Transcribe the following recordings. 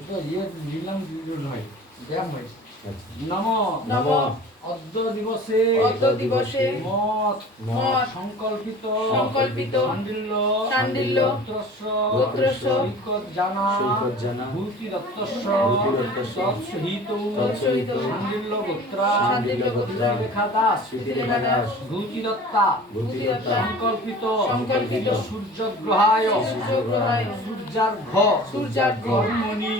এটা ইয়ে নিলাম নয়, ব্যায়াম হয়েছে। নম নম অদ্য দিবসে মত সংকল্পিত শাণ্ডিল্য গোত্রস্য জানা ভূতি দত্তস্য তৎসহিত শাণ্ডিল্য গোত্রা লেখা দাস ভূতি দত্তা সংকল্পিত সূর্যগ্রহায় সূর্যার্ঘ কর্মণি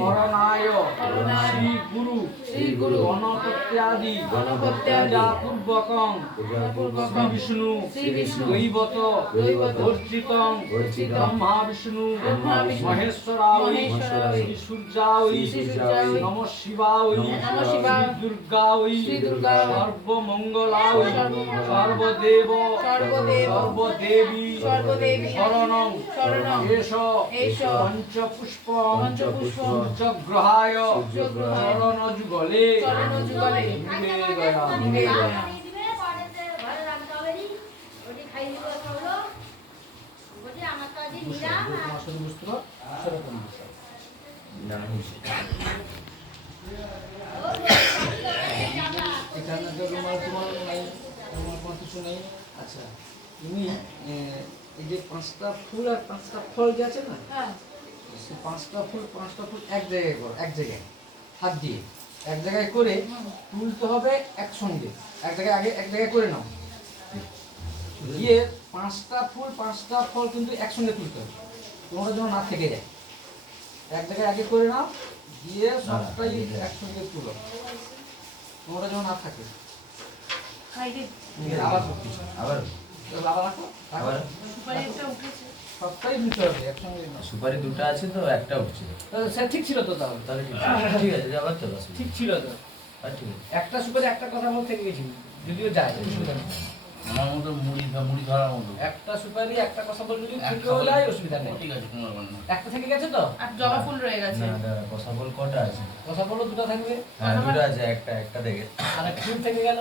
করণায় শ্রী গুরু গণপত্যাদি পূর্বকং শ্রী বিষ্ণু দৈবত অর্চিতং ব্রহ্মা বিষ্ণু মহেশ্বরায় শ্রী সূর্যায় নমঃ শিবায় শ্রী দুর্গায় সর্বমঙ্গলায় সর্বদেব সর্বদেবী শরণং এষ পঞ্চপুষ্পং সূর্যগ্রহায় চরণ যুগলে আচ্ছা তুমি এই যে 5টা ফুল আর 5টা ফল যে আছে না, সেই 5টা ফুল এক জায়গায় করো, এক জায়গায় হাত দিয়ে এক জায়গায় করে তুলতে হবে একসঙ্গে, এক জায়গায় করে নাও, দিয়ে 5টা ফুল 5টা ফল কিন্তু একসঙ্গে তুলতে হবে, তোমরা যেন না থেকে যায়। এক জায়গায় আগে করে নাও, দিয়ে সবটাই একসঙ্গে তুলো, তোমরা যেন না থাকে। সুপারি দুটো আছে তো, একটা উঠছে। ঠিক ছিল তো, তাহলে ঠিক আছে, আবার তো ঠিক ছিল তো। ঠিক আছে, একটা সুপারি একটা কথা বলতে গেছিল, যদিও যায় অসুবিধা নেই। আমার মতো মুড়ি ধরার মতো একটা সুপারি একটা কথা বল, যদি থেকেও যায় অসুবিধা নেই। ঠিক আছে, কোনো ব্যাপার না। একটা থেকে গেছে তো, আর জবা ফুল রয়ে গেছে। না, কথা বল কটা আছে? কথা বলো দুটো থাকবে, হ্যাঁ, দুটো আছে, একটা থেকে। আর ফুল থেকে গেল।